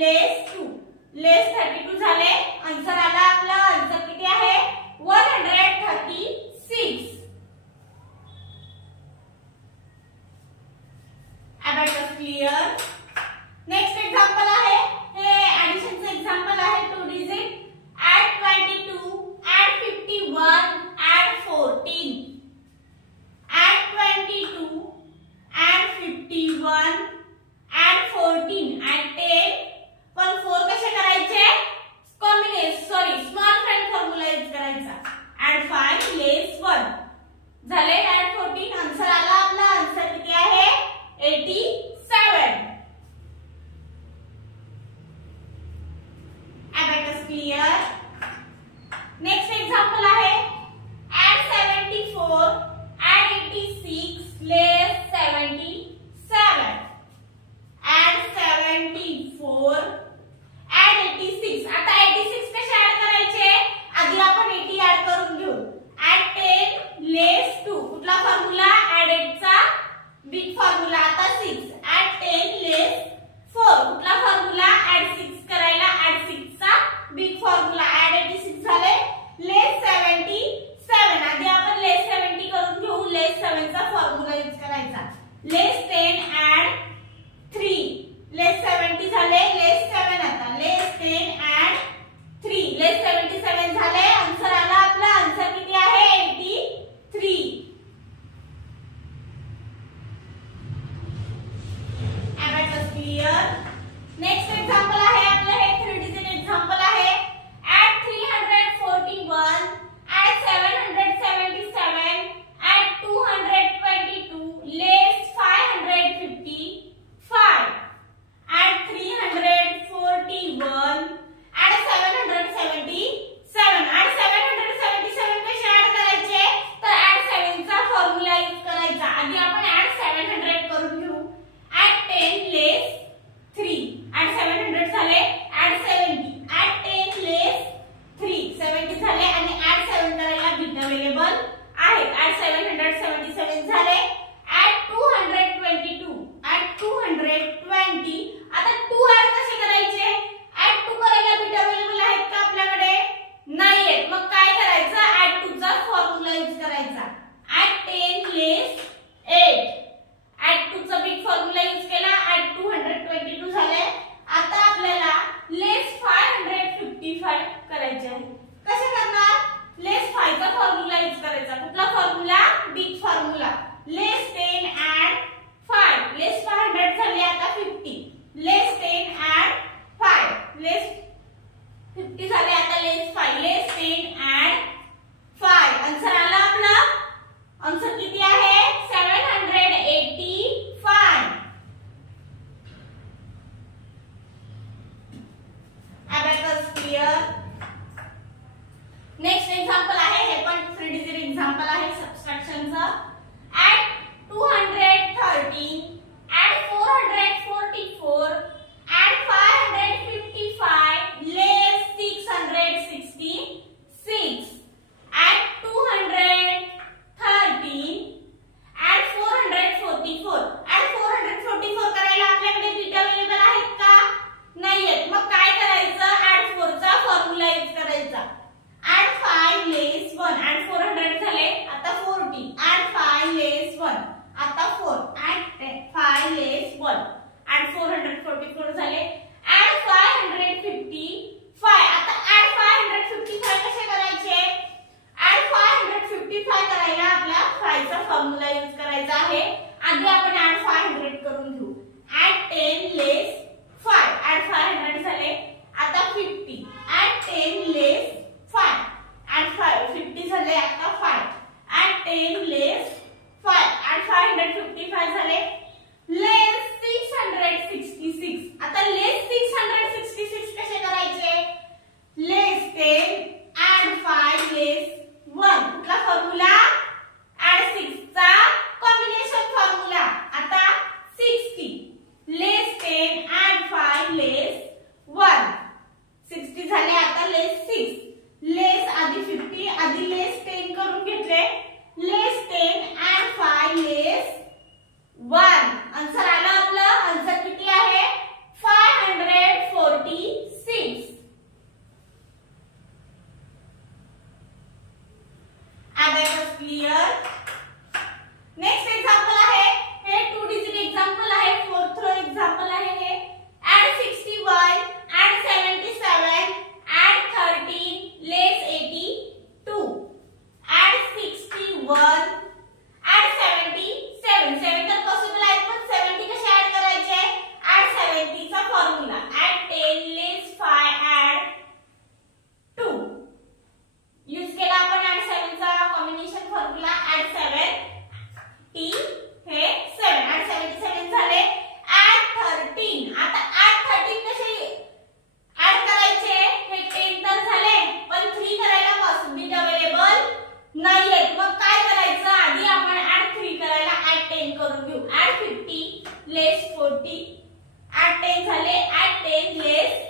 लेस 2 लेस 32 झाले. आन्सर आला आपला. आन्सर किती आहे 136. Abacus clear. नेक्स्ट एक्झाम्पल आहे हे ऍडिशनचं एक्झाम्पल आहे. 2 digit add 22 add 51 add 14 add 22 add 51 add 14 add 10 पण 4 कसे करायचे स्मॉल फ्रेंड फॉर्म्युला यूज करायचा. add 5 less 1 झाले. add 14 आन्सर आला आपला. आन्सर किती आहे 87. Abacus clear. नेक्स्ट एक्झाम्पल आहे add 74 add 86 less 77 add 74 add 86. आता 86 कसे ऍड करायचे आधी आपण 80 ऍड करून घेऊ. add 10 less 2 कुठला फॉर्म्युला add 8 चा बिग फॉर्म्युला. आता 6 add 10 less 4 कुठला फॉर्म्युला add 6 करायला add 6 चा बिग फॉर्म्युला. add 86 झाले. less 77 आधी आपण less 70 करून घेऊ. less 7 चा फॉर्म्युला यूज करायचा. less 10 add 3 less 70 झाले. less 7 आता less 10 add 3 less 77 झाले. आन्सर आला आपला. आन्सर किती आहे 83. Abacus clear. नेक्स्ट एक्झाम्पल आहे आपलं हे 3 डिजिट एक्झाम्पल आहे. add 341 add 777 add 222 less 555 add 341 add 777 add 777 कसे ऍड करायचे तर add 7 चा फॉर्म्युला यूज करायचा. आधी आपण add 700 करून घेऊ. add 10 less घेऊ. ऍड 50 लेस 40 ऍड 10 झाले. ऍड 10 लेस